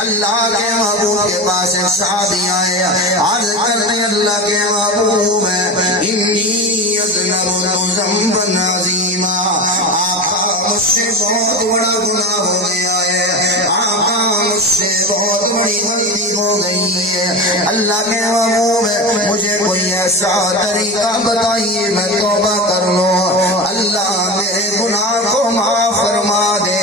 اللہ کے محبوب کے پاس ایک صحابی آئے، عرض کرتے اللہ کے محبوب انی اذنبت ذنبا عظیما، آقا مجھ سے بہت بڑا گناہ ہو گیا ہے، آقا مجھ سے بہت بڑی غلطی ہو گئی ہے، اللہ کے محبوب مجھے کوئی ایسا طریقہ بتائیے میں توبہ کر لوں، اللہ میرے گناہ کو معاف فرما دے،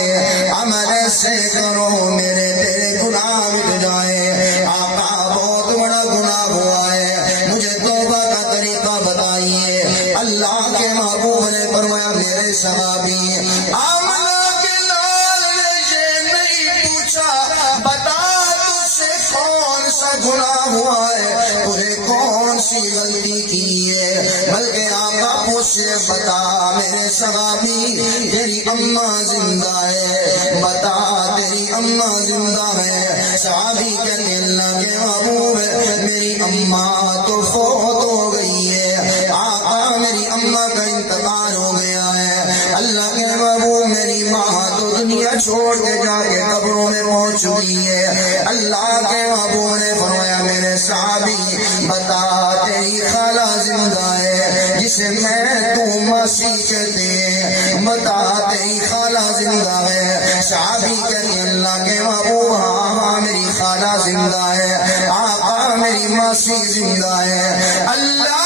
عمل ایسے کرو میرے تیرے گناہ مٹ جائے، آقا بہت بڑا گناہ ہوا ہے، مجھے توبہ کا طریقہ بتائیے۔ اللہ کے محبوب نے فرمایا میرے صحابی آمنہ کے لال نے یہ نہیں پوچھا بتا تجھ سے کون سا گناہ ہوا ہے، تجھے کون سی غلطی کی ہے، بلکہ آقا مجھ سے بتا میرے صحابی تیری اماں زندہ ہے، بتا تیری اماں زندہ ہے۔ صحابی کہتے اللہ کے محبوب میری اماں تو فوت ہو گئی ہے، آقا میری اماں کا انتقال ہو گیا ہے، اللہ کے محبوب میری ماں تو دنیا چھوڑ کے جا کے قبروں میں پہنچ چکی ہے۔ اللہ کے محبوب نے فرمایا میرے صحابی بتا تیری خالہ زندہ ہے جسے میں تو ماسی کہتے ہیں، بتا تیری خالہ زندہ ہے۔ صحابی کہتے اللہ کے محبوب ہاں میری خالہ زندہ ہے، آقا میری ماسی زندہ ہے۔ اللہ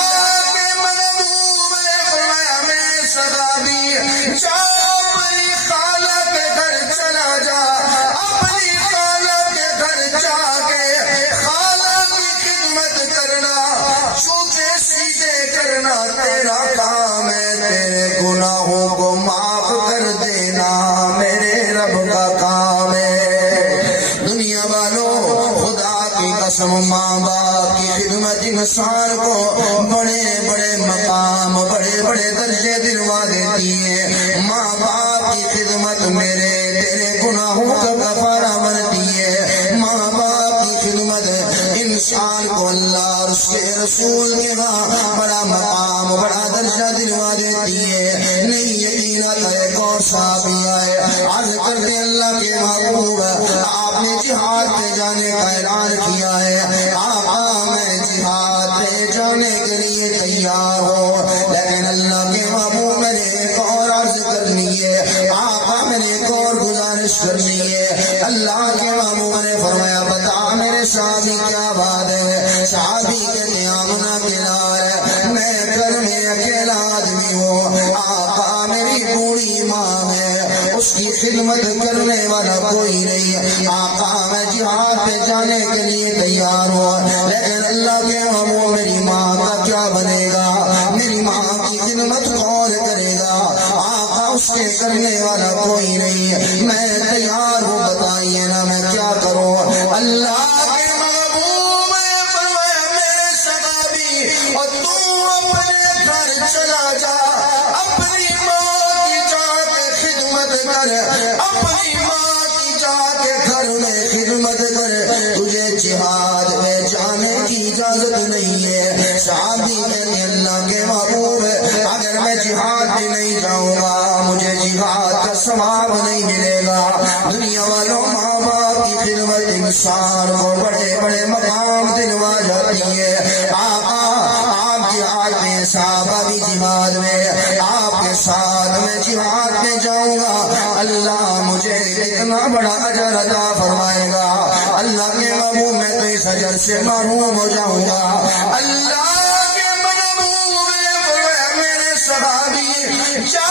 کے محبوب نے فرمایا میرے صحابی جا اپنی خالہ کے گھر چلا جا، اپنی خالہ کے گھر جا کے خالہ کی خدمت کرنا، چھوٹے سیدھے کرنا تیرا کام ہے، تیرے گناہوں کو معاف کر دینا میرے رب کا کام ہے۔ دنیا والوں خدا کی قسم ماں باپ کی خدمت انسان کو بڑے بڑے مقام بڑے بڑے درجے دلوا دیتی ہے، ماں باپ کی خدمت میرے تیرے گناہوں کا کفارہ بنتی ہے، ماں باپ کی خدمت انسان کو اللہ اور اس کے رسول کے ہاں بڑا مقام بڑا درجہ دلوا دیتی ہے۔ نہیں یقین ایک اور صحابی آئے، عرض کرتے اللہ کے محبوب آپ نے جہاد پہ جانے کا اعلان کیا ہے، آقا میں جہاد پہ جانے کے لیے تیار ہوں، لیکن اللہ کے محبوب میں نے ایک اور عرض کرنی ہے، آقا میں نے ایک اور گزارش کرنی ہے۔ اللہ کے محبوب نے فرمایا بتا میرے صحابی کیا بات ہے؟ صحابی کہتے آمنہ کے لال میں گھر میں اکیلا آدمی ہوں، آقا میری بوڑھی ماں ہے، اس کی خدمت کرنے والا کوئی نہیں، آقا میں جہاد پہ جانے کے لیے تیار ہوں، لیکن اللہ کے محبوب میری ماں کا کیا بنے گا، میری ماں کی خدمت کون کرے گا، آقا اس کے کرنے والا کوئی نہیں، میں تیار ہوں بتائیے نا میں کیا کروں۔ اللہ کے محبوب نے فرمایا میرے صحابی اور تو اپنے گھر چلا جا، اپنی ماں کی جا کے خدمت کر، اپنی ماں کی جا کے گھر میں خدمت کر، تجھے جہاد میں جانے کی اجازت نہیں ہے۔ صحابی کہتے اللہ کے محبوب اگر میں جہاد میں نہیں جاؤں گا مجھے جہاد کا ثواب نہیں ملے گا۔ دنیا والوں ماں باپ کی خدمت انسان کو بڑے بڑے مقام دلوا جاتی ہے، آقا آپ جہاد میں صحابہ بھی جہاد میں، آپ کے ساتھ میں جہاد میں جاؤں گا، اللہ مجھے اتنا بڑا اجر عطا فرمائے گا، اللہ کے محبوب میں تو اس اجر سے محروم ہو جاؤں گا۔ اللہ کے محبوب نے فرمایا میرے صحابی جا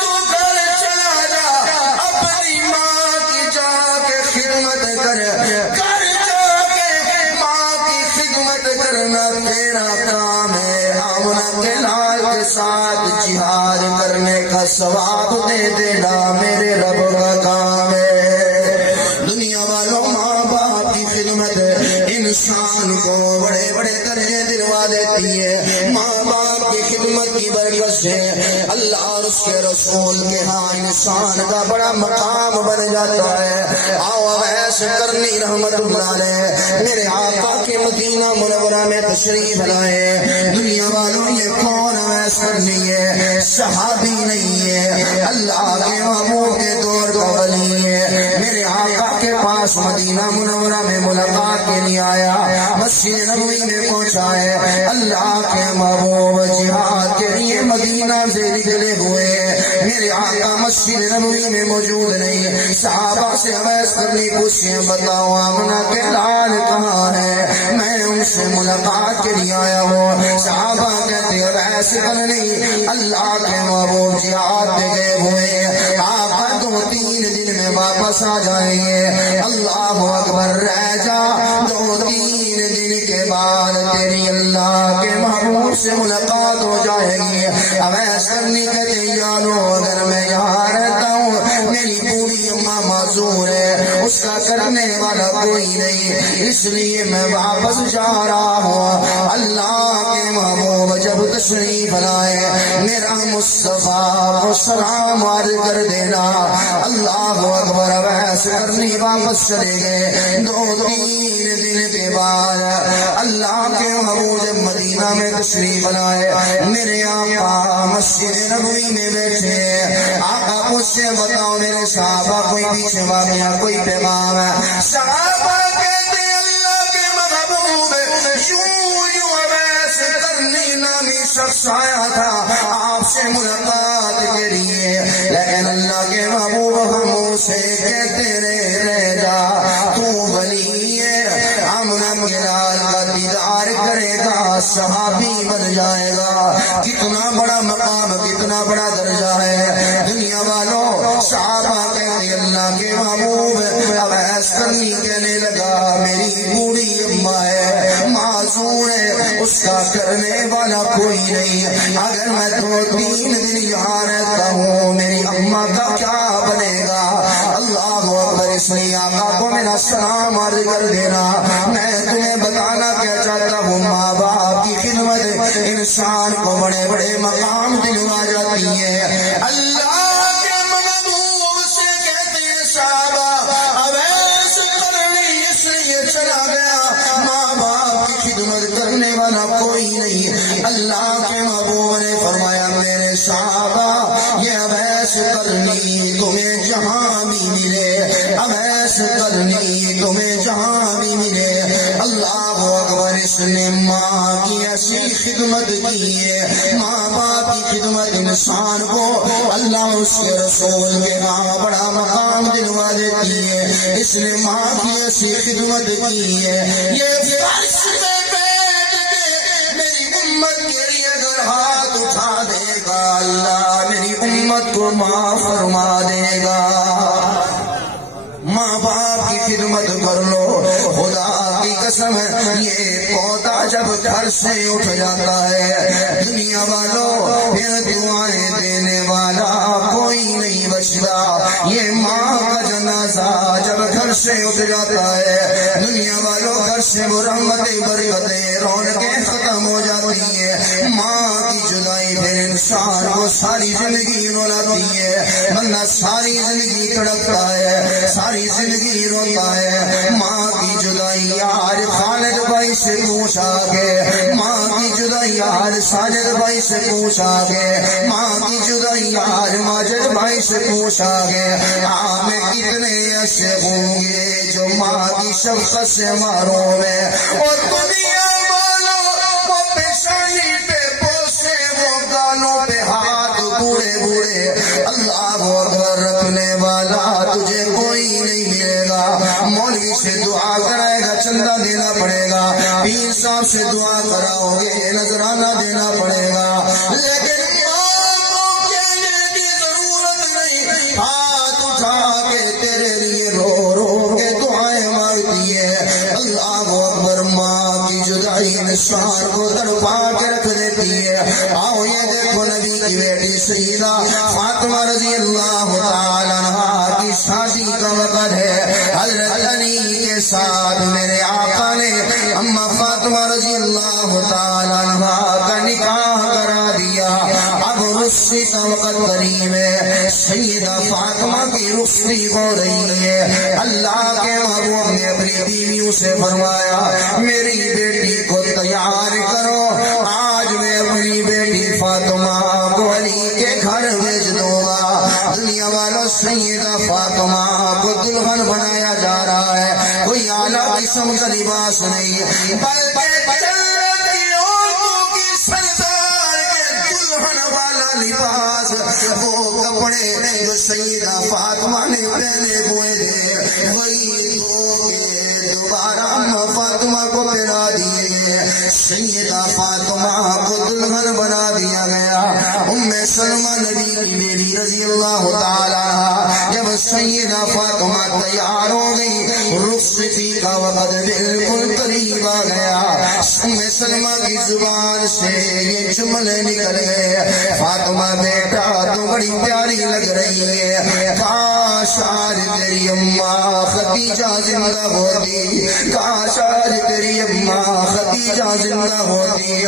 تو گھر چلا جا، اپنی ماں کی جا کے خدمت کر، گھر جا کے ماں کی خدمت کرنا تیرا کام ہے، آمنہ کے لال کے ساتھ جہاد کرنے کا ثواب دے دینا میرے رب کا کام ہے۔ دنیا والوں ماں باپ کی خدمت انسان کو بڑے بڑے درجے دلوا دیتی ہے، ماں باپ کی خدمت کی برکت سے اللہ اور اس کے رسول کے ہاں انسان کا بڑا مقام بن جاتا ہے۔ آؤ اویس کرنی رحمت اللہ علیہ میرے آقا کے مدینہ منورہ میں تشریف لائے۔ دنیا والوں یہ کون اویس کرنی ہے؟ صحابی نہیں ہے، اللہ کے محبوب کے دور کا ولی ہے، میرے آقا کے پاس مدینہ منورہ میں ملاقات کے لیے آیا، مسجد نبوی میں پہنچا ہے، اللہ کے محبوب جہاد کے لیے مدینہ سے نکلے ہوئے، میرے آقا مسجد نبوی میں موجود نہیں، صحابہ سے عویس کرنی پوچھیں بتاؤ آمنہ کے لال کہاں ہے، میں ان سے ملاقات کے لیے آیا ہوں، صحابہ کہتے عویس کرنی اللہ کے محبوب جہاد پہ گئے ہوئے، آقا 2-3 دن میں واپس آ جائیں گے، اللہ اکبر، رہ جا 2-3 دن کے بعد تیری اللہ کے محبوب سے ملاقات ہو جائے گی۔ عویس کرنی کہتے یارو اگر میں یہاں رہتا ہوں میری بوڑھی اماں معذور ہے، اس کا کرنے والا کوئی نہیں، اس لیے میں واپس جا رہا ہوں۔ اللہ کے محبوب جب تشریف لائے میرا مصطفیٰ کو سلام عرض کر دینا، اللہ اکبر، عویس کرنی واپس چلے گئے۔ 2-3 دن کے بعد اللہ کے محبوب مدینہ میں تشریف لائے، میرے آقا مسجد نبوی میں بیٹھے، آقا مجھ سے بتاؤ میرے صحابہ کوئی پیچھے واقعہ کوئی پیغام ہے؟ صحابہ کہتے اللہ کے محبوب یوں عویس کرنی نامی شخص آیا تھا آپ سے ملاقات کے لیے، لیکن اللہ کے محبوب ہم سے کہتے رہ جا تو ولی ہے، ہم گلال کا دیدار کرے گا، صحابی بن جائے گا۔ کتنا بڑا مقام، کتنا بڑا درجہ ہے دنیا والوں۔ صحابہ کہتے اللہ کے محبوب عویس کرنی کہنے لگا میری بوڑھی اماں ہے، معذور ہے، اس کا کرنے والا کوئی نہیں، اگر میں 2-3 دن یہاں رہتا ہوں میری اماں کا کیا بنے گا؟ اللہ اکبر، اس لیے آقا کو میرا سلام عرض کر دینا۔ میں تمہیں بتانا کیا چاہتا ہوں، ماں باپ کی خدمت انسان کو بڑے بڑے مقام دلوا جاتی ہے۔ اللہ کے محبوب سے کہتے ہیں صحابہ عویس کرنی اس لیے چلا گیا ماں باپ کی خدمت کرنے والا کوئی نہیں۔ اللہ کے محبوب نے فرمایا میرے صحابہ یہ عویس کرنی تمہیں جہاں بھی ملے، عویس کرنی تمہیں جہاں بھی ملے، اللہ اکبر، اس نے ماں کی ایسی خدمت کی ہے، ماں باپ کی خدمت انسان کو اللہ اس کے رسول کے ہاں بڑا مقام دلوا دیتی ہے، اس نے ماں کی ایسی خدمت کی ہے۔ یہ فرش میں بیٹھ کے میری امت کے لیے اگر ہاتھ اٹھا دے گا اللہ میری امت کو معاف فرما دے گا۔ ماں باپ کی خدمت کر لو، خدا کی قسم یہ پودا جب گھر سے اٹھ جاتا ہے دنیا والوں پھر دعائیں دینے والا کوئی نہیں بچتا۔ یہ ماں کا جنازہ جب گھر سے اٹھ جاتا ہے دنیا والوں گھر سے مرمتیں برکتیں رونقیں ختم ہو جاتی ہے۔ ماں کی جدائی پھر انسان کو ساری زندگی رلاتی ہے، بندہ ساری زندگی تڑپتا ہے، ساری زندگی روتا ہے۔ ماں کی جدائی یار خالد بھائی سے پوچھا کہ ماں کی جدائی یار ساجد بھائی سے پوچھا کہ ماں کی جدائی یار ماجد بھائی سے پوچھا کہ آپ میں کتنے ایسے ہوں گے جو ماں کی شفقت سے معروم ہے، اور دنیا والوں وہ پیشانی پہ بوسے وہ گالوں پہ ہاتھ بوڑھے بوڑھے، اللہ اکبر، رکھنے والا تجھے کوئی نہیں ملے گا۔ مولوی سے دعا کرائے گا چندہ دینا پڑے گا، پیر صاحب سے دعا کراؤ گے نذرانہ دینا پڑے گا، لیکن ماں کہنے کی ضرورت نہیں، ہاتھ اٹھا کے تیرے لیے رو رو کے دعائیں مانگتی ہے۔ اللہ اکبر، ماں کی جدائی انسان کو تڑپا کے رکھ دیتی ہے۔ آؤ یہ دیکھو نبی کی بیٹی سیدہ فاطمہ رضی اللہ تعالیٰ عنہا کی شادی کا وقت ہے، حضرت علی کے ساتھ میرے آقا نے اما فاطمہ رضی اللہ تعالیٰ عنہا کا نکاح کرا دیا۔ اب رخصتی کا وقت قریب ہے، سیدہ فاطمہ کی رخصتی ہو رہی ہے۔ اللہ کے محبوب نے اپنی بیویوں سے فرمایا میری بیٹی کو تیار کرو، آج میں اپنی بیٹی فاطمہ کو علی کے گھر بھیج دوں گا۔ دنیا والوں سیدہ فاطمہ کو دلہن بنایا جا رہا اعلیٰ قسم کا لباس نہیں بلکہ جنت کی عورتوں کی سردار کے دلہن والا لباس، وہ کپڑے جو سیدہ فاطمہ نے پہنے ہوئے تھے وہی دھو کے دوبارہ فاطمہ کو پہنا دیے گئے، سیدہ فاطمہ کو دلہن بنا دیا گیا۔ سلمہ نبی کی بیوی رضی اللہ تعالی، جب سیدہ فاطمہ تیار ہو گئی، رخصتی کا وقت بالکل قریب آ گیا، سلمہ کی زبان سے یہ جملے نکل گئے، فاطمہ بیٹا تو بڑی پیاری لگ رہی ہے، کاش آج تیری اماں خدیجہ زندہ ہوتی، کاش آج تیری اماں خدیجہ زندہ ہوتی،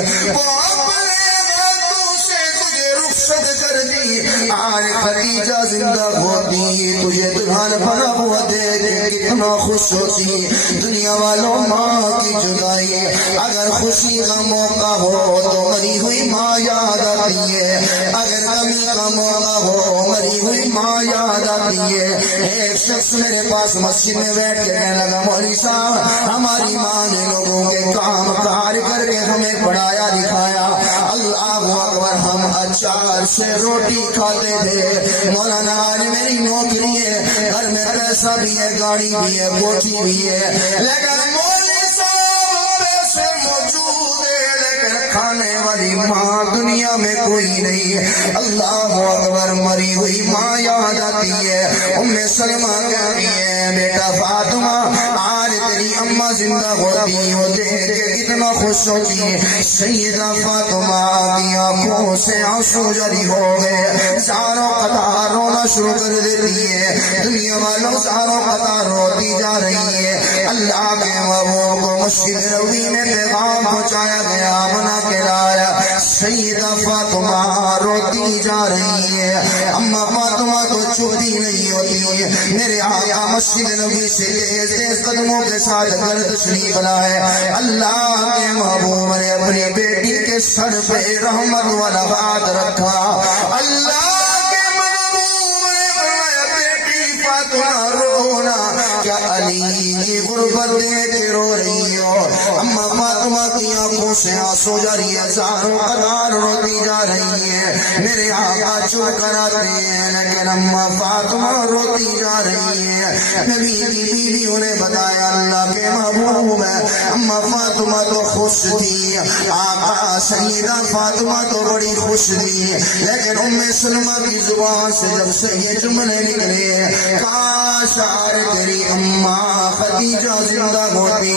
کر دی، آج خدیجہ زندہ ہوتی، تجھے دلہن بنا ہوا دیکھ کتنا خوش ہوتی۔ دنیا والوں ماں کی جدائی اگر خوشی کا موقع ہو تو مری ہوئی ماں یاد آتی ہے، اگر غمی کا موقع ہو مری ہوئی ماں یاد آتی ہے۔ ایک شخص میرے پاس مسجد میں بیٹھ کے کہنے لگا، مولوی صاحب ہماری ماں نے لوگوں کے کام کار کر کے ہمیں پڑھایا لکھایا، اللہ اکبر، ہم اچار سے روٹی کھاتے تھے، مولانا آج میری نوکری ہے، گھر میں پیسہ بھی ہے، گاڑی بھی ہے، کوٹھی بھی ہے، لیکن مولوی صاحب پیسے موجود ہے لیکن کھانے والی ماں دنیا میں کوئی نہیں ہے۔ اللہ اکبر، مری ہوئی ماں یاد آتی ہے۔ ام سلمہ کہتی ہے، بیٹا فاطمہ آج تیری اماں زندہ ہوتی، وہ دیکھ کے کتنا خوش ہوتی۔ سیدہ فاطمہ کی آنکھوں سے آنسو جاری ہو گئے، ساروں قطار رونا شروع کر دیتی ہے، دنیا والوں ساروں قطار روتی جا رہی ہے۔ اللہ کے محبوب کو مسجد نبوی میں پیغام پہنچایا گیا، بنا کے لایا، سیدہ فاطمہ روتی جا رہی ہے، اما فاطمہ تو چھپتی نہیں ہوتی۔ میرے آقا مسجد نبوی سے تیز تیز قدموں کے ساتھ گھر تشریف لائے، اللہ کے محبوب نے اپنی بیٹی کے سر پہ رحمت والا ہاتھ رکھا، اللہ کے محبوب نے فرمایا، بیٹی فاطمہ رونا، کیا علی کی غربت دیکھ کے رو رہی ہو؟ اما فاطمہ کی آنکھوں سے آنسو جاری ہے، ساروں قطار روتی جا رہی ہے۔ میرے آقا چپ کر آتے ہیں لیکن اما فاطمہ روتی جا رہی ہے۔ نبی کی بیویوں نے بتایا، اللہ کے محبوب ہے، اما فاطمہ تو خوش تھی، آقا سیدہ فاطمہ تو بڑی خوش تھی، لیکن ام سلمہ کی زبان سے جب سے یہ جملے نکلے، کاش آج تیری اماں خدیجہ زندہ ہوتی،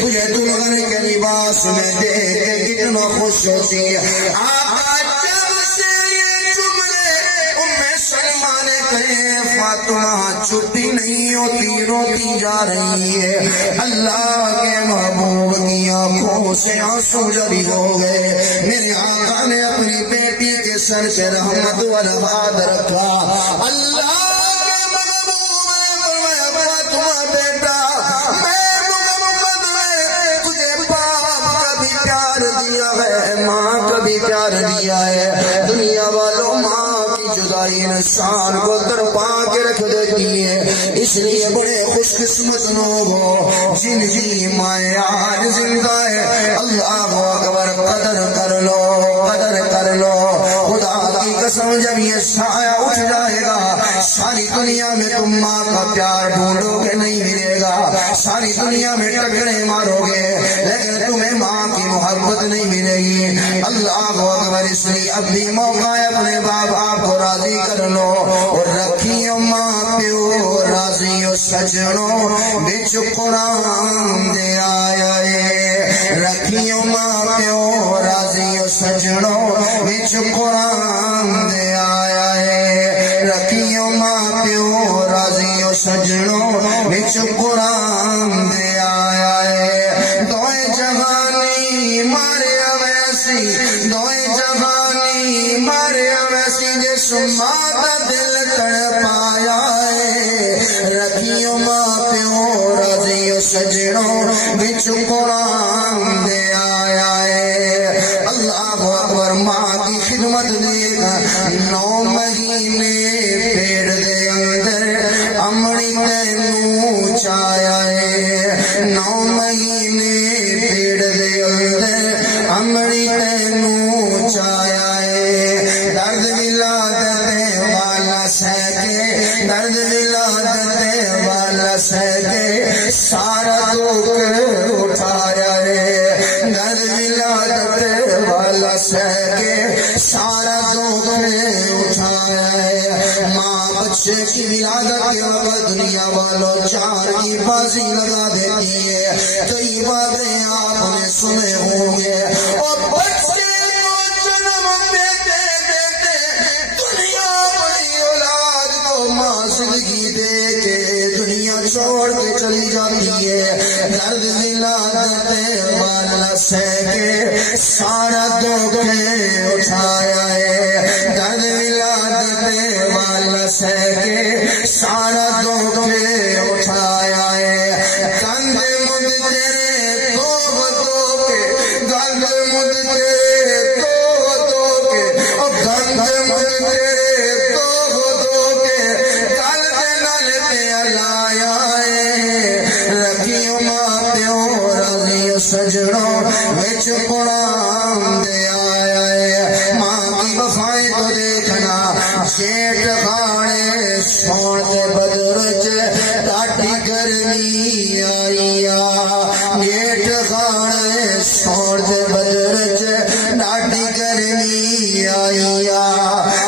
تجھے دلہن کے لباس میں دیکھ کے کتنا خوش ہوتی۔ آقا جب سے یہ جملے ام سلمہ نے کہے، فاطمہ چھٹی نہیں ہوتی، روتی جا رہی ہے۔ اللہ کے محبوب کی آنکھوں سے آنسو جاری ہو گئے۔ میرے آقا نے اپنی بیٹی کے سر سے رحمت والا ہاتھ رکھا، اللہ پیار دیا ہے۔ دنیا والوں ماں کی جدائی انسان کو تڑپا کے رکھ دیتی ہے، اس لیے بڑے خوش قسمت لوگ ہو جن کی مائیں آج زندہ ہے۔ اللہ اکبر، قدر کر لو، قدر کر لو، خدا کی قسم جب یہ سایہ اٹھ جائے گا، ساری دنیا میں تم ماں کا پیار ڈھونڈو گے نہیں ملے گا، ساری دنیا میں ٹکرے مارو گے لیکن تمہیں ماں کی محبت نہیں ملے گی۔ اللہ اکبر، اس لیے اب بھی موقع ہے، اپنے باپ آپ کو راضی کر لو، اور رکھیو ماں پیو راضیو سجنو بچ قرآن دے آیا ہے، رکھیو ماں پیو راضیو سجنو بچ قرآن دے آیا ہے، رکھیو ماں پیو راضیو سجنو بچ قرآن دے آیا ہے۔ دوئے جہانی مارے ویسی، دوئے جہانی مارے ویسی، جس ماں کا دل تڑپایا ہے، رکھیو ماں پیو راضیو سجنو بچ قرآن دے آیا ہے۔ اللہ اکبر، ماں کی خدمت دیکھ 9 مہینے پیڑ دے اندر امڑی تینوں چایا ہے، 9 مہینے پیڑ دے اندر امڑی تینوں چایا ہے درد ولادت والا سہ کے درد ولادت والا سہ کے سارا دکھ اٹھایا ہے درد ولادت والا سہ کے سارا دکھ اٹھایا ہے ماں بچے کی ولادت کے وقت دنیا والوں 4 کی بازی لگا دیتی ہے کئی باتیں آپ نے سنے ہوں گے اور بچے کو جنم دیتے دیتے دنیا بڑی اولاد کو ماں زندگی دے کے دنیا چھوڑ کے چلی جاتی ہے درد ولادت والا سہ کے سارا دکھ اٹھایا ہے درد ولادت والا سہ کے سارا دکھ اٹھایا ہے گند مد تیرے دو کے گند مد تیرے دو کے اور گند مد تیرے دو کے گند نل پہ لایا ہے رکھیو ماں پیو راضی سجنوں وچ قرآن دے آیا ہے ماں کی وفائیں تو دیکھنا جیٹ خانے سونے بدرج ڈاٹی گرمی آئی جیٹ خانے سونے بدرج ڈاٹی گرمی آئی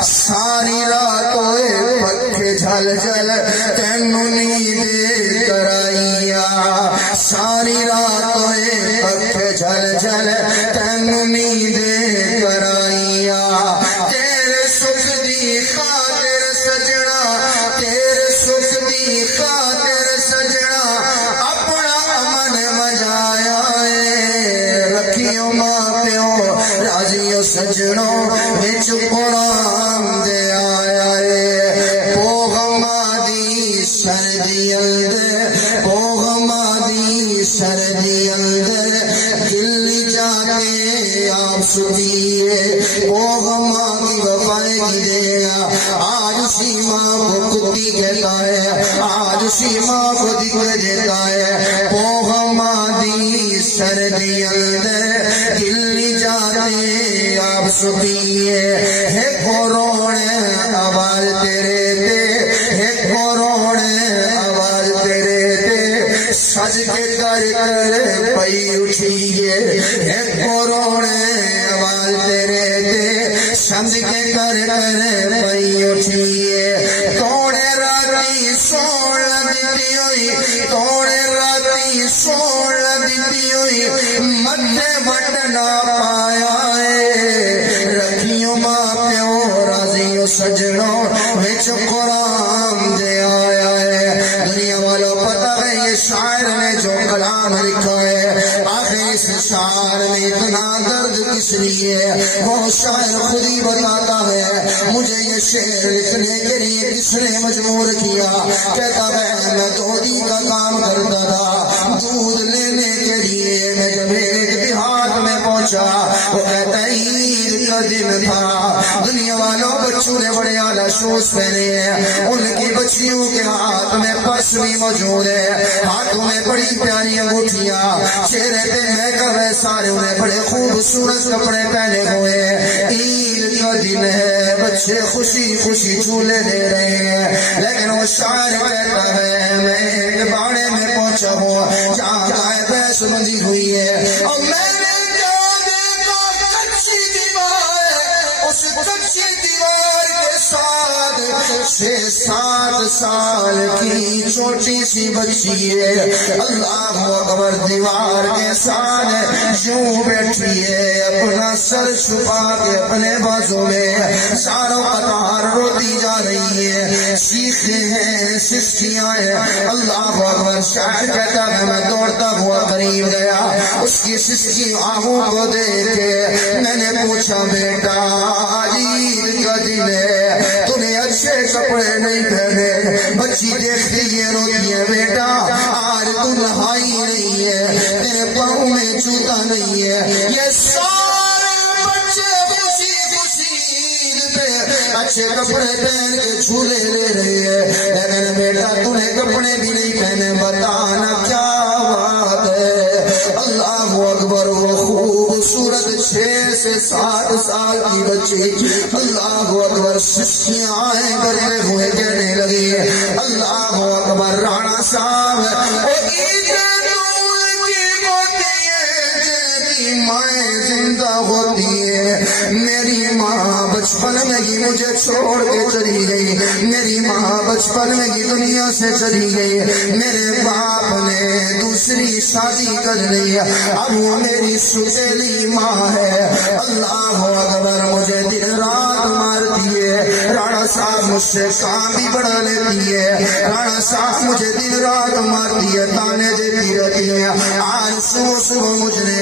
ساری رات ہوئے پکھے جھل جھل تینوں نیند کرائی ساری رات ہوئے پکھے جھل جھل تینوں نیند کرائی تیرے سکھ دی خاطر سجنا تیرے سکھ دی خاطر سجنا اپنا امن مجایا ہے رکھیو ماں پیو راضی سجنوں وچ قرآن دے آیا ہے پوغما دی سردی اندر پوغما دی سردی اندر دل جانے آپ سنیے پوغما کی وفائیں کی دے آج اسی ماں کو کتی کہتا ہے آج اسی ماں کو ذکر دیتا ہے پوغما دی سردی اندر دل جانے آپ سنیے ہے کورونے آواز تیرے دے ہے کورونے آواز تیرے دے سج کے کر پئی اٹھیے ہے کورونے آواز تیرے دے سج کے کر پئی اٹھیے توڑے راتی سوڑ دیتی ہوئی توڑے راتی سوڑ دیتی ہوئی مدھے بٹنا پایا ہے رکھیو ماں پیو راضی سجنوں وچ قرآن دے آیا ہے دنیا والوں پتہ ہے یہ شاعر نے جو کلام لکھا ہے آخر اس شعر میں اتنا درد کس لیے وہ شاعر خود ہی بتاتا ہے مجھے یہ شعر لکھنے کے لیے کس نے مجبور کیا کہتا ہے میں دودھی کا کام کرتا تھا دودھ لینے کے لیے میں جب ایک دیہات میں پہنچا وہ کہتا عید کا دن تھا دنیا والوں بچوں نے بڑے اعلیٰ شوز پہنے ہیں ان کی بچیوں کے ہاتھ میں پرس بھی موجود ہے ہاتھوں میں بڑی پیاری انگوٹھیاں چہرے پہ میکپ ہے سارے انہیں بڑے خوبصورت کپڑے پہنے ہوئے عید کا دن ہے بچے خوشی خوشی جھولے دے رہے ہیں لیکن وہ شاعر کہتا ہے میں ایک باڑے میں پہنچا ہوں جہاں گائے بھینس بندھی ہوئی ہے اور میں نے اس کچی دیوار کے ساتھ 6-7 سال کی چھوٹی سی بچی ہے اللہ اکبر دیوار کے ساتھ یوں بیٹھی ہے اپنا سر چھپا کے اپنے بازو میں ساروں قطار روتی جا رہی ہے چیخیں ہیں سسکیاں ہیں اللہ اکبر شاعر کہتا ہے میں دوڑتا ہوا قریب گیا اس کی سسکی آہوں کو دیکھ کے میں نے پوچھا بیٹا آج عید کا دن ہے تمہیں اچھے کپڑے نہیں پہنے بچی دیکھتی ہے روتی ہے بیٹا آج تو نہائی نہیں ہے تیرے پاؤں میں جوتا نہیں ہے یہ سارے بچے خوشی خوشی عید پہ اچھے کپڑے پہن کے جھولے لے رہے ہیں لیکن بیٹا تمہیں کپڑے بھی نہیں پہنے بتانا کیا بات اکبر وہ خوبصورت 6 سے 7 سال کی بچی اللہ اکبر سسکیاں کرتے ہوئے کہنے لگی اللہ اکبر رانا صاحب مائیں زندہ ہوتی ہے میری ماں بچپن میں ہی مجھے چھوڑ کے چلی گئی میری ماں بچپن میں ہی دنیا سے چلی گئی میرے باپ نے دوسری شادی کر لی اب وہ میری سوتیلی ماں ہے اللہ اکبر مجھے دن رات مارتی ہے رانا صاحب مجھ سے کام بھی بڑھا لیتی ہے رانا صاحب مجھے دن رات مارتی ہے تانے دیتی رہتی ہے آج صبح مجھ نے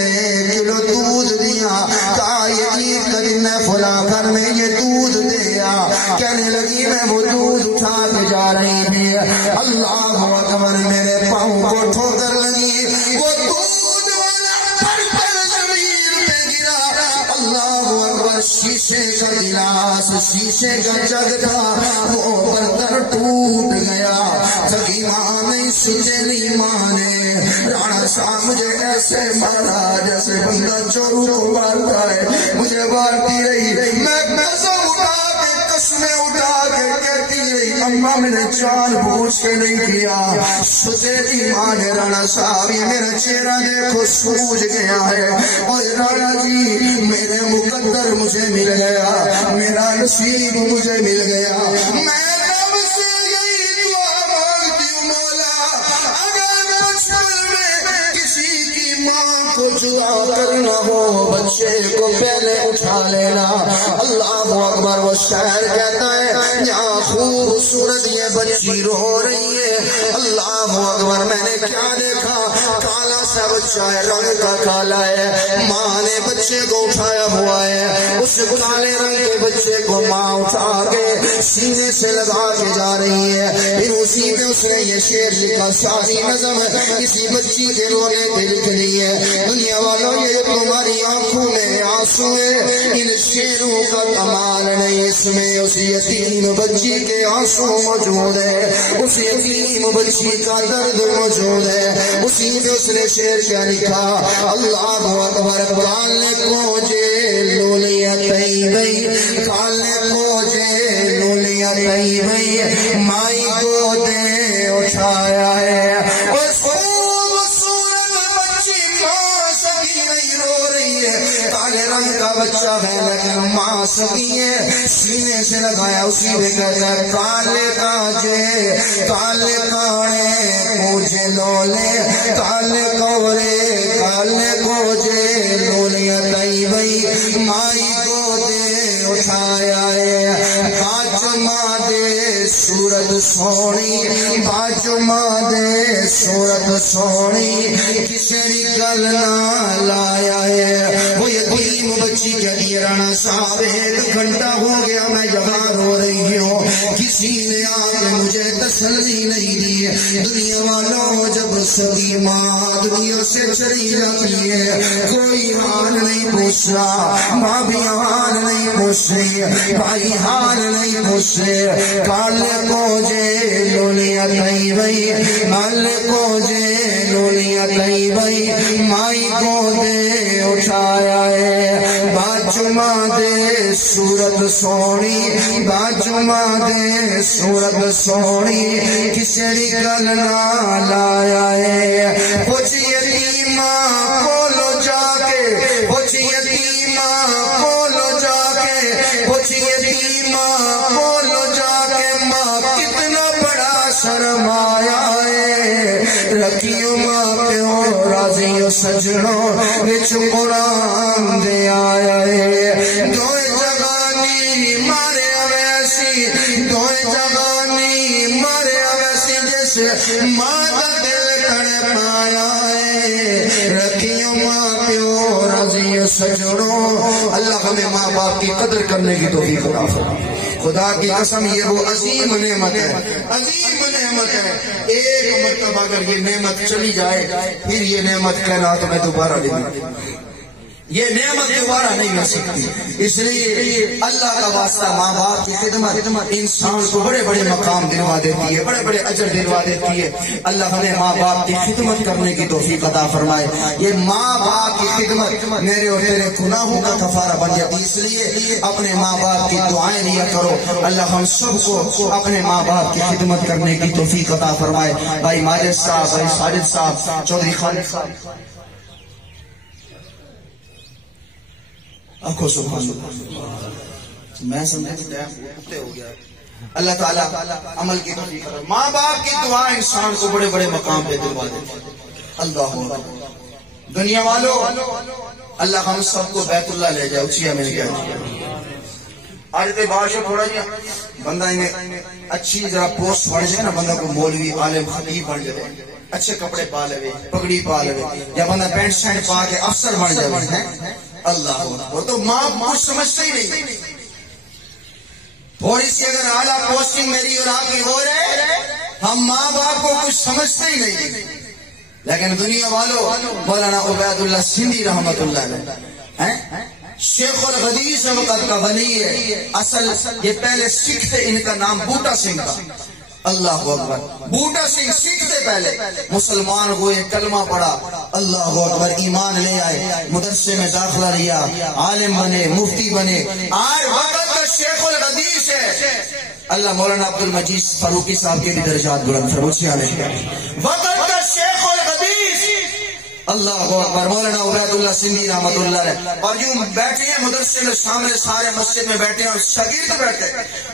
کلو دودھ دیا کہا یہ کا دن ہے فلاں گھر میں یہ دودھ دیا کہنے لگی میں وہ دودھ اٹھا کے جا رہی تھی اللہ اکبر میرے پاؤں کو ٹھوکر لگی وہ دودھ والا پھر زمین پہ گرا اللہ اکبر شیشے کا گلاس شیشے کا جگ تھا وہ برتن ٹوٹ گیا سکی ماں نہیں سوتیلی ماں نے رانا صاحب مجھے ایسے مارا جیسے بندہ چوروں کو مارتا ہے مجھے مارتی رہی میں قسم اٹھا کے قسمیں اٹھا کے کہتی رہی اماں میں نے جان بوجھ کے نہیں کیا سوتیلی ماں نے رانا صاحب یہ میرا چہرہ دیکھو سوج گیا ہے اور رانا جی میرے مقدر مجھے مل گیا میرا نصیب مجھے مل گیا میں دعا کرنا ہو بچے کو پہلے اٹھا لینا اللہ اکبر وہ شاعر کہتا ہے یہاں خوبصورت یہ بچی رو رہی ہے اللہ اکبر میں نے کیا دیکھا کالا سا بچہ ہے رنگ کا کالا ہے ماں نے بچے کو اٹھایا ہوا ہے اس کالے رنگ کے بچے کو ماں اٹھا کے سینے سے لگا کے جا رہی ہے پھر اسی میں اس نے یہ شعر لکھا ساری نظم کسی بچی کے رونے کے لکھ لی ہے دنیا والوں یہ تمہاری آنکھوں میں آنسو ہے ان شیروں کا کمال نہیں اس میں اس یتیم بچی کے آنسو موجود ہے اس یتیم بچی کا درد موجود ہے اسی میں اس نے شعر کیا لکھا اللہ اکبر کالے کو جے لولیا طیبی کالے کو جے لولیا طیبی مائی کو دے اٹھایا ہے اس کالے رنگ کا بچہ ہے لیکن ماں سکی ہے سینے سے لگایا اسی میں کہتا ہے کالے کاجے کالے کاڑے مجھے لولے کالے کورے کالے کوجے لولیا طیبی مائی کو دے اٹھایا ہے باجو ماں دے صورت سونی باجو ماں دے صورت سونی کسی گل نہ لایا ہے وہ یتیم بچی کہتی ہے رانا صاحب 1 گھنٹہ ہو گیا میں یہاں رو رہی ہوں کسی نے آ کے مجھے تسلی نہیں دی دنیا والوں جب سکی ماں دنیا سے چلی جاتی ہے کوئی حال نہیں پوچھ رہا ماں بھی حال نہیں پوچھ رہی بھائی حال نہیں پوچھ رہے کالے کو جے لولیا طیبی کالے کو جے لولیا طیبی مائی کو دے اٹھایا ہے باجو ماں دے صورت سونی باجو ماں دے صورت سونی کسی گل نہ لایا ہے کچھ یتیمہ کولو جا کے کچھ یتیمہ کولو جا کے کچھ یتیمہ کولو جا کے ماں کتنا بڑا سرمایہ ہے رکھیو ماں پیو راضی سجنوں وچ قرآن دے آیا ہے دوئے جگانی مارے ویسی دوئے جگانی مارے ویسی جیسے ماں کا دل کڑ پایا ہے رکھیو ماں پیو راضی سجنوں اللہ ہمیں ماں باپ کی قدر کرنے کی توفیق عطا فرمائے خدا کی قسم یہ وہ عظیم نعمت ہے عظیم نعمت ہے ایک مرتبہ اگر یہ نعمت چلی جائے پھر یہ نعمت کائنات میں دوبارہ نہیں یہ نعمت دوبارہ نہیں مل سکتی. اس لیے اللہ کا واسطہ ماں باپ کی خدمت انسان کو بڑے بڑے مقام دلوا دیتی ہے, بڑے بڑے اجر دلوا دیتی ہے. اللہ ہمیں ماں باپ کی خدمت کرنے کی توفیق عطا فرمائے. یہ ماں باپ کی خدمت میرے اور تیرے گناہوں کا کفارہ بن جاتی ہے. اس لیے اپنے ماں باپ کی دعائیں لیا کرو. اللہ ہم سب کو اپنے ماں باپ کی خدمت کرنے کی توفیق عطا فرمائے. بھائی ماجد صاحب, بھائی ساجد صاحب, چودھری خالد صاحب, آنکھوں سبحان اللہ, میں سمجھے ہو گیا. اللہ تعالیٰ عمل کی توفیق کرے. ماں باپ کی دعا انسان کو بڑے بڑے مقام پہ دلوا دیتے. اللہ دنیا والو, اللہ ہم سب کو بیت اللہ لے جائے. اچھی میں کیا آج کے بادشاہ تھوڑا جی بندہ انہیں اچھی ذرا پوسٹ بڑھ جائے نا, بندہ کو مولوی عالم خطیب بن جائے, اچھے کپڑے پا لے, پگڑی پا لے, یا بندہ پینٹ شرٹ پا کے افسر بن جائے. اللہ وہ تو ماں کچھ سمجھتے ہی نہیں. تھوڑی سی اگر اعلیٰ پوسٹنگ میری اور آپ کی ہو رہے, ہم ماں باپ کو کچھ سمجھتے ہی نہیں. لیکن دنیا والوں, مولانا عبید اللہ سندھی رحمت اللہ علیہ شیخ الحدیث وقت کا ولی ہے. اصل یہ پہلے سکھ تھے, ان کا نام بوٹا سنگھ تھا. اللہ اکبر. بوٹا سنگھ سکھ تھے, پہلے مسلمان ہوئے, کلمہ پڑھا, اللہ اکبر, ایمان لے آئے, مدرسے میں داخلہ لیا, عالم بنے, مفتی بنے. آج وقت کا شیخ الحدیث ہے. اللہ مولانا عبد المجید فاروقی صاحب کے بھی درجات بلند فرمائے. وقت کا شیخ الحدیث اللہ اکبر مولانا عبید اللہ سندھی رحمت اللہ علیہ. اور جو بیٹھے ہیں مدرسے میں سامنے, سارے مسجد میں بیٹھے ہیں اور شاگرد بیٹھے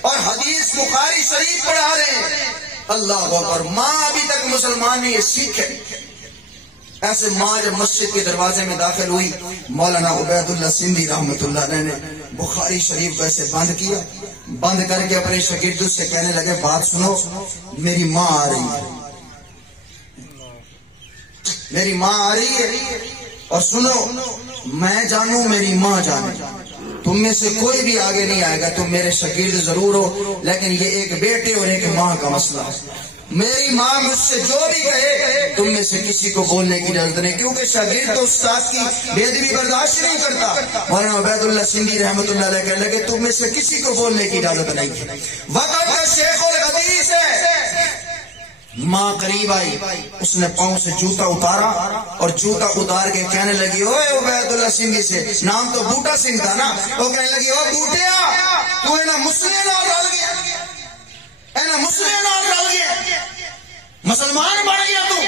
اور حدیث بخاری شریف پڑھا رہے ہیں. اللہ اکبر. ماں ابھی تک مسلمان نے یہ سیکھے. ایسے ماں جب مسجد کے دروازے میں داخل ہوئی, مولانا عبید اللہ سندھی رحمت اللہ علیہ نے بخاری شریف کو ایسے بند کیا, بند کر کے اپنے شاگردوں سے کہنے لگے, بات سنو, میری ماں آ رہی ہے, میری ماں آ رہی ہے, اور سنو, میں جانوں میری ماں جانے, تم میں سے کوئی بھی آگے نہیں آئے گا, تم میرے شاگرد ضرور ہو, لیکن یہ ایک بیٹے اور ایک ماں کا مسئلہ ہے. میری ماں مجھ سے جو بھی کہے, تم میں سے کسی کو بولنے کی اجازت نہیں, کیونکہ شاگرد تو استاد کی بے ادبی برداشت نہیں کرتا. مولانا عبید اللہ سندھی رحمت اللہ علیہ کہنے لگے, تم میں سے کسی کو بولنے کی اجازت نہیں. وقت کا شیخ الحدیث ہے. ماں قریب آئی, اس نے پاؤں سے جوتا اتارا اور جوتا اتار کے کہنے لگی, اوے عبید اللہ سندھی سے, نام تو بوٹا سنگھ تھا نا, وہ کہنے لگی, او بوٹیا, تو ہے نا مسلم نال رل گیا, ہے نا مسلم نال رل گیا, مسلمان بن گیا تو,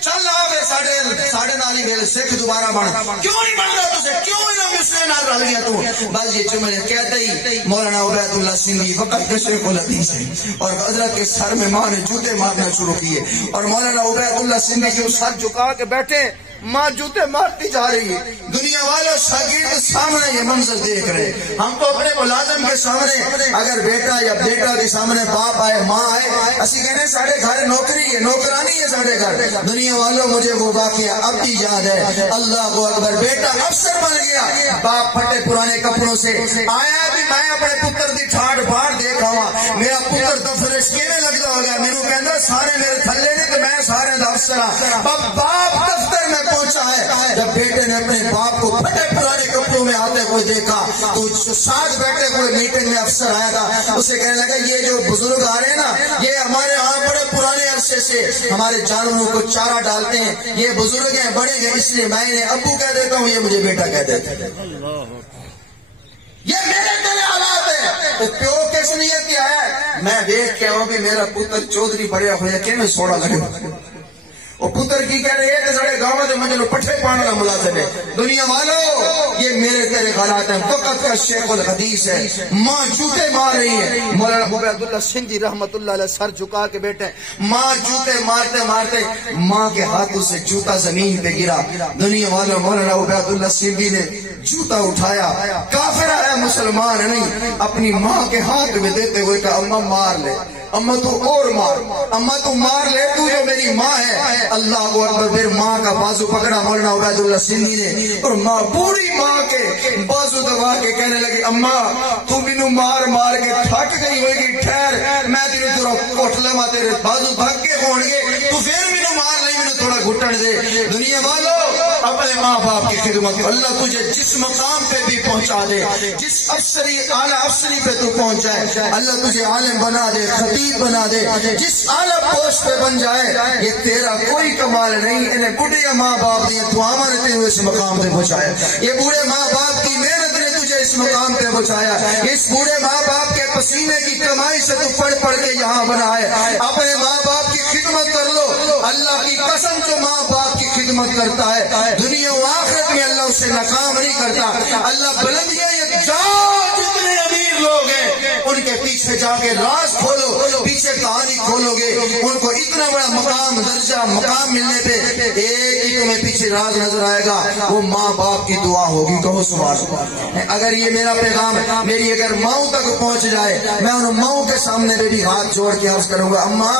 چل آوے ساڑھے نالی ویل سکھ دوبارہ بن, کیوں نہیں بن رہا تجھے, کیوں نہ مسلم نال رل گیا تو. بس یہ جملے کہتے ہی مولانا عبید اللہ سندھی وقت کے شیخ الحدیث ہے, اور حضرت کے سر میں ماں نے جوتے مارنا شروع کیے, اور مولانا عبید اللہ سندھی جو سر جھکا کے بیٹھے, ماں جوتے مارتی جا رہی ہے. دنیا والوں شاگرد سامنے یہ منظر دیکھ رہے. ہم تو اپنے ملازم کے سامنے اگر بیٹا یا بیٹا کے سامنے باپ آئے, ماں آئے, اسی کہنے ساڑھے گھر نوکری ہے, نوکرانی ہے ساڑھے گھر. دنیا والوں مجھے وہ واقعہ اب بھی یاد ہے. اللہ اکبر. بیٹا افسر بن گیا, باپ پھٹے پرانے کپڑوں سے آیا, بھی میں اپنے پتر دی ٹھاٹ باڑ دیکھا ہوا, میرا پتر تو فرش کینے لگتا ہو گیا, میرے کہنا سارے میرے تھلے نے تو میں سارے دا افسر ہاں. باپ دفتر میں پہنچا ہے, جب بیٹے نے اپنے باپ کو پھٹے پرانے کپڑوں میں آتے ہوئے دیکھا تو ساتھ بیٹھے ہوئے میٹنگ میں افسر آیا تھا, اسے کہنے لگا, یہ جو بزرگ آ رہے ہیں نا, یہ ہمارے ہاں بڑے پرانے عرصے سے ہمارے جانوروں کو چارہ ڈالتے ہیں, یہ بزرگ ہیں, بڑے ہیں, اس لیے میں انہیں ابو کہہ دیتا ہوں, یہ مجھے بیٹا کہہ دیتا ہے. یہ میرے تیرے حالات ہے. تو پیو کس نیت کیا ہے, میں دیکھ کے ہوں بھی میرا پتر چودھری بڑے ہوئے کہ میں سوڑا لگے, اور پتر کی کہہ رہے ہیں سارے گاؤں میں مجھے پٹھے پانے کا ملازم ہے. دنیا والوں یہ میرے تیرے حالات ہیں. وقت کا شیخ الحدیث ہے, ماں جوتے مار رہی ہے. مولانا عبید اللہ سندھی رحمت اللہ علیہ سر جھکا کے بیٹھے, ماں جوتے مارتے مارتے ماں کے ہاتھوں سے جوتا زمین پہ گرا. دنیا والوں مولانا عبید اللہ سندھی نے جوتا اٹھایا, کافر ہے مسلمان نہیں, اپنی ماں کے ہاتھ میں دیتے ہوئے کہا, اماں مار لے. اما تو اور مار، اما تو مار لے، تو جو میری ماں ہے۔ اللہ اکبر۔ پھر ماں کا بازو پکڑا مولانا عبید اللہ سندھی نے، اور ماں بوڑھی ماں کے بازو دبا کے کہنے لگی اما تو مینوں مار مار کے تھک گئی ہوئے گی، ٹھہر میں تیرے تھوڑا کوٹ لوا، تیرے بازو تھک کے ہون گے، تو پھر مینوں مار نہیں، مینوں تھوڑا گھٹن دے۔ دنیا والو اپنے ماں باپ کی خدمت، اللہ تجھے جس مقام پہ بھی پہنچا دے، جس افسری اعلیٰ افسری پہ تو پہنچ جائے، اللہ تجھے عالم بنا دے، خطیب بنا دے، جس اعلیٰ پوسٹ پہ بن جائے، یہ تیرا کوئی کمال نہیں، انہیں بڑھے ماں باپ نے دعاواں رہتے ہوئے اس مقام پہ پہنچایا، یہ بوڑھے ماں باپ کی محنت نے تجھے اس مقام پہ پہنچایا، اس بوڑھے ماں باپ کے پسینے کی کمائی سے تو پڑھ پڑھ کے یہاں بنا ہے۔ اپنے ماں باپ کی خدمت کر لو، اللہ کی قسم جو ماں باپ کی خدمت کرتا ہے دنیا و آخرت میں اللہ اسے ناکام نہیں کرتا۔ اللہ بلندیاں جتنے امیر لوگ ہیں ان کے پیچھے جا کے راز کھولو، پیچھے کہانی کھولو گے، ان کو اتنا بڑا مقام درجہ مقام ملنے پہ ایک ہی تمہیں پیچھے راز نظر آئے گا، وہ ماں باپ کی دعا ہوگی۔ کہو سبحان اللہ۔ اگر یہ میرا پیغام میری اگر ماؤں تک پہنچ جائے، میں ان ماؤں کے سامنے میں بھی ہاتھ جوڑ کے عرض کروں گا اماں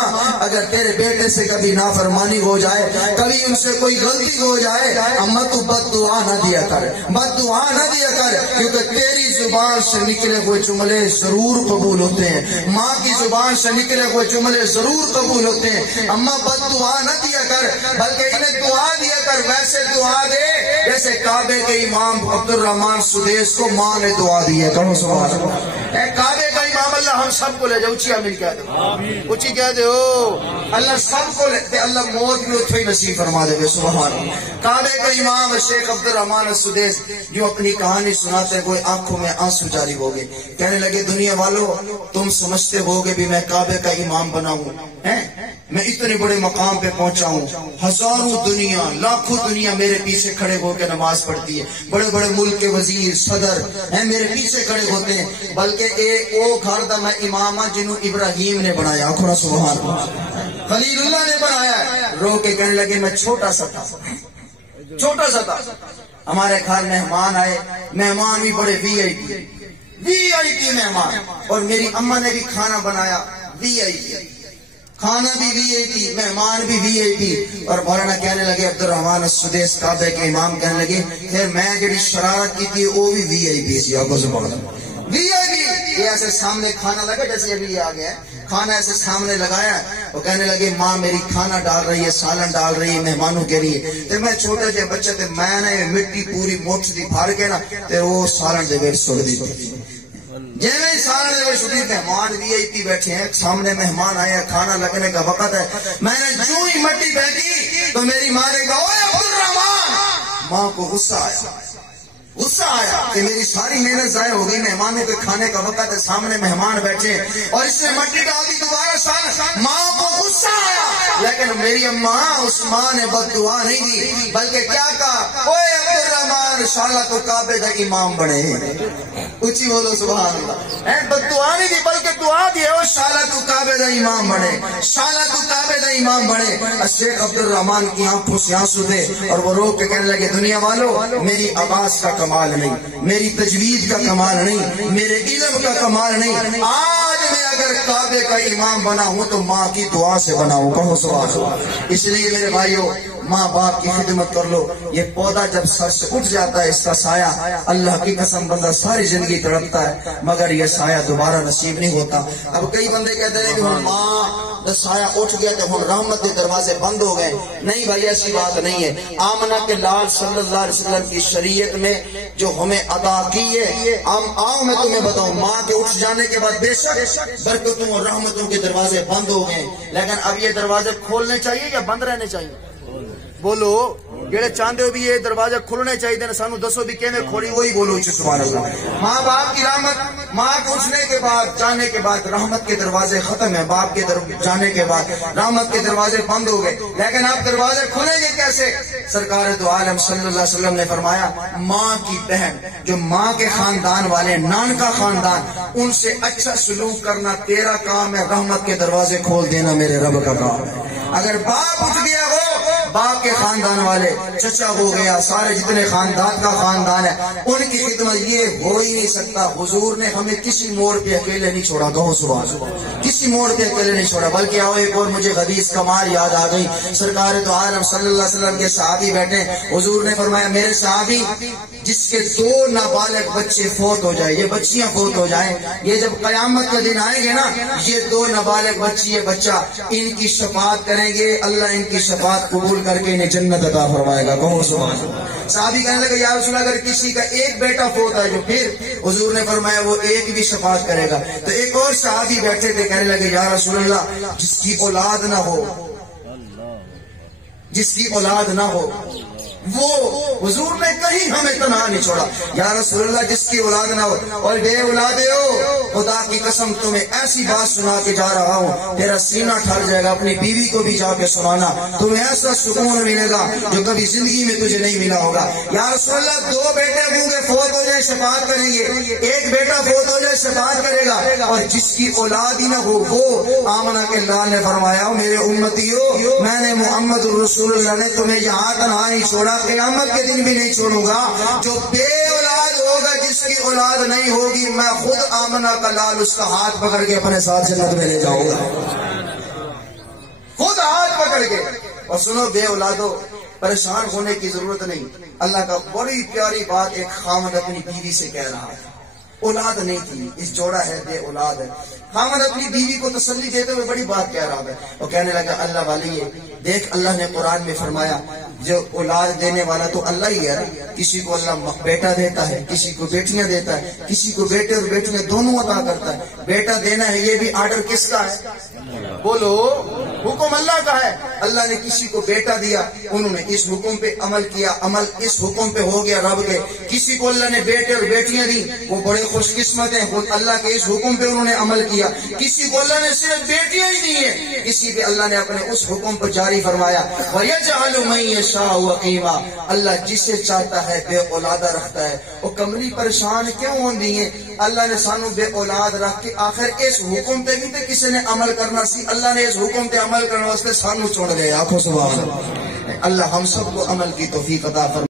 اگر تیرے بیٹے سے کبھی نافرمانی ہو جائے، کبھی ان سے کوئی غلطی ہو جائے، اماں تو بد دعا نہ دیا کر، بد دعا نہ دیا کر، کیونکہ تیری زبان سے نکلے ہوئے جملے ضرور قبول ہوتے ہیں، ماں کی زبان سے نکلے ہوئے جملے ضرور قبول ہوتے ہیں۔ اماں بد دعا نہ دیا کر، بلکہ انہیں دعا دیا کر، ویسے دعا دے جیسے کعبے کے امام عبد الرحمان سدیس کو ماں نے دعا دی ہے۔ کہو سبحان اللہ۔ اے کعبے کا امام اللہ ہم سب کو لے جاؤ، اچھی آمین کہہ دو، اچھی کہہ دو، اللہ سب کو لے، اللہ موت بھی اتھوئی نصیب فرما دے گے۔ سبحان اللہ۔ کعبے کا امام شیخ عبد الرحمان السدیس جو اپنی کہانی سناتے ہوئے آنکھوں میں آنسو جاری ہو گئے، کہنے لگے دنیا والو تم سمجھتے ہوگے بھی میں کعبے کا امام بنا ہوں، میں اتنے بڑے مقام پہ پہنچا ہوں، ہزاروں دنیا لاکھوں دنیا میرے پیچھے کھڑے ہو کے نماز پڑھتی ہے، بڑے بڑے ملک کے وزیر صدر میرے پیچھے کھڑے ہوتے ہیں، بلکہ ایک وہ گھر دا میں امام ہاں جنہوں ابراہیم نے بنایا، آخرا سبحان اللہ، خلیل اللہ نے بنایا۔ رو کے کہنے لگے میں چھوٹا سا تھا، چھوٹا سا تھا، ہمارے گھر مہمان آئے، مہمان بھی بڑے وی آئی پی مہمان، اور میری اماں نے بھی کھانا بنایا وی آئی پی، کھانا بھی وی آئی پی، مہمان بھی وی آئی پی۔ اور مولانا کہنے لگے عبد الرحمان السدیس کعبے کے امام کہنے لگے پھر میں جڑی شرارت کی تھی وہ بھی وی آئی پی سی، آپ سبحان اللہ، وی آئی پی۔ یہ ایسے سامنے کھانا لگا جیسے ابھی یہ آ گیا ہے، کھانا ایسے سامنے لگایا، وہ کہنے لگے ماں میری کھانا ڈال رہی ہے، سالن ڈال رہی ہے مہمانوں کے لیے، تو میں چھوٹے سے بچے تھے، میں نے مٹی پوری موٹھ دی بھر کے نا تو وہ سالن دے ویٹ چھوڑ دی تھی، جیویں سالن دے ویٹ چھوڑ دی، مہمان وی آئی پی بیٹھے ہیں، سامنے مہمان آیا، کھانا لگنے کا وقت ہے، میں نے جو ہی مٹی پھینکی تو میری ماں نے کہا اوے عبد الرحمان، ماں کو غصہ آیا کہ میری ساری محنت ضائع ہو گئی، مہمانوں کے کھانے کا وقت ہے، سامنے مہمان بیٹھے اور اس نے مٹی ڈال دی دوبارہ سالن، ماں کو غصہ آیا، لیکن میری اماں اس ماں نے بد دعا نہیں دی، بلکہ کیا کہا اوے عبد الرحمان انشاءاللہ تو کعبے کا امام بنے، اچھی بولو سبحان اللہ، بد دعا نہیں دی بلکہ دعا دی ہے انشاءاللہ تو کعبے کا امام بنے، انشاءاللہ تو کعبے کا امام بنے۔ شیخ عبد الرحمان کی آنکھوں سے آنسو تھے اور وہ رو کے کہنے لگے دنیا والو میری آواز کا کمال نہیں، میری تجوید کا کمال نہیں، میرے علم کا کمال نہیں، آج میں اگر کعبے کا امام بنا ہوں تو ماں کی دعا سے بنا ہوں۔ کہو سبحان اللہ۔ اس لیے میرے بھائیو ماں باپ کی خدمت کر لو، یہ پودا جب سر سے اٹھ جاتا ہے اس کا سایہ اللہ کی قسم بندہ ساری زندگی تڑپتا ہے مگر یہ سایہ دوبارہ نصیب نہیں ہوتا۔ اب کئی بندے کہتے ہیں کہ ماں دا سایہ اٹھ گیا تو ہم رحمت کے دروازے بند ہو گئے، نہیں بھائی ایسی بات نہیں ہے۔ آمنہ کے لال صلی اللہ علیہ وسلم کی شریعت میں جو ہمیں عطا کی ہے، آؤ میں تمہیں بتاؤں، ماں کے اٹھ جانے کے بعد بے شک برکتوں اور رحمتوں کے دروازے بند ہو گئے، لیکن اب یہ دروازے کھولنے چاہیے یا بند رہنے چاہیے؟ بولو، جڑے چاہتے ہو بھی یہ دروازے کھلنے چاہیے سانو دسو بھی کیویں کھولی، وہی بولو سبحان اللہ۔ ماں باپ کی رحمت، ماں کے اٹھنے کے بعد جانے کے بعد رحمت کے دروازے ختم ہیں، باپ کے جانے کے بعد رحمت کے دروازے بند ہو گئے، لیکن اب دروازے کھلیں گے کیسے؟ سرکار دو عالم صلی اللہ علیہ وسلم نے فرمایا ماں کی بہن جو ماں کے خاندان والے، نانکا خاندان، ان سے اچھا سلوک کرنا تیرا کام ہے، رحمت کے دروازے کھول دینا میرے رب کا کام ہے۔ اگر باپ اٹھ گیا ہو، باپ کے خاندان والے، چچا ہو گیا، سارے جتنے خاندان کا خاندان ہے، ان کی خدمت یہ ہو ہی نہیں سکتا۔ حضور نے ہمیں کسی موڑ پہ اکیلے نہیں چھوڑا، کہو سبحان اللہ، کسی موڑ پہ اکیلے نہیں چھوڑا، بلکہ آؤ ایک اور مجھے حدیث کمال یاد آ گئی۔ سرکار تو عالم صلی اللہ علیہ وسلم کے صحابی بیٹھے، حضور نے فرمایا میرے صحابی جس کے 2 نابالغ بچے فوت ہو جائیں، یہ بچیاں فوت ہو جائیں، یہ جب قیامت کا دن آئیں گے نا، یہ 2 نابالغ بچی یہ بچہ ان کی شفاعت کریں گے، اللہ ان کی شفاعت قبول کر کے انہیں جنت عطا فرمائے گا، کہو سبحان اللہ۔ صحابی کہنے لگے یا رسول اللہ اگر کسی کا ایک بیٹا فوت ہے جو پھر؟ حضور نے فرمایا وہ ایک بھی شفاعت کرے گا۔ تو ایک اور صحابی بیٹھے تھے، کہنے لگے یا رسول اللہ جس کی اولاد نہ ہو، جس کی اولاد نہ ہو، وہ حضور نے کہیں ہمیں تنہا نہیں چھوڑا، یا رسول اللہ جس کی اولاد نہ ہو اور بے اولاد ہو، خدا کی قسم تمہیں ایسی بات سنا کے جا رہا ہوں تیرا سینہ ٹھر جائے گا، اپنی بیوی کو بھی جا کے سنانا، تمہیں ایسا سکون ملے گا جو کبھی زندگی میں تجھے نہیں ملا ہوگا۔ یا رسول اللہ 2 بیٹے ہوں گے فوت ہو جائے شفاعت کریں گے، ایک بیٹا فوت ہو جائے شفاعت کرے گا، اور جس کی اولاد ہی نہ ہو وہ آمنہ کے لال نے فرمایا میرے امتیو میں نے محمد رسول اللہ نے تمہیں یہاں تنہا نہیں چھوڑا، قیامت کے دن بھی نہیں چھوڑوں گا، جو بے اولاد ہوگا جس کی اولاد نہیں ہوگی میں خود آمنہ کا لال اس کا ہاتھ پکڑ کے اپنے ساتھ جنت میں لے جاؤں گا، خود ہاتھ پکڑ کے۔ اور سنو بے اولادو پریشان ہونے کی ضرورت نہیں، اللہ کا بڑی پیاری بات ایک خامد اپنی بیوی سے کہہ رہا ہے، اولاد نہیں تھی، اس جوڑا ہے بے اولاد ہے، خامد اپنی بیوی کو تسلی دیتے ہوئے بڑی بات کہہ رہا ہے، وہ کہنے لگا اللہ والی ہے، دیکھ اللہ نے قرآن میں فرمایا جو اولاد دینے والا تو اللہ ہی ہے، کسی کو اللہ بیٹا دیتا ہے، کسی کو بیٹیاں دیتا ہے، کسی کو بیٹے اور بیٹیاں دونوں عطا کرتا ہے، بیٹا دینا ہے یہ بھی آرڈر کس کا ہے؟ بولو حکم اللہ کا ہے، اللہ نے کسی کو بیٹا دیا، انہوں نے اس حکم پہ عمل کیا، عمل اس حکم پہ ہو گیا رب کے، کسی کو اللہ نے بیٹے اور بیٹیاں دی وہ بڑے خوش قسمت ہیں، اللہ کے اس حکم پہ انہوں نے عمل کیا، کسی کو اللہ نے صرف بیٹیاں ہی دی ہیں، کسی پہ اللہ نے اپنے اس حکم پر جاری فرمایا وَيَجْعَلُ مَن يَشَاءُ عَقِيمًا، اللہ جسے چاہتا ہے بے اولادہ رکھتا ہے۔ وہ کملی پریشان کیوں ہوندی ہیں؟ اللہ نے سانو بے اولاد رکھ کے آخر اس حکم پہ بھی تے کسی نے عمل کرنا سی، اللہ نے اس حکم پہ عمل کرنے واسطے سانو چھوڑ دیا، آنکھوں سبحان اللہ۔ اللہ ہم سب کو عمل کی توفیق عطا فرمائے۔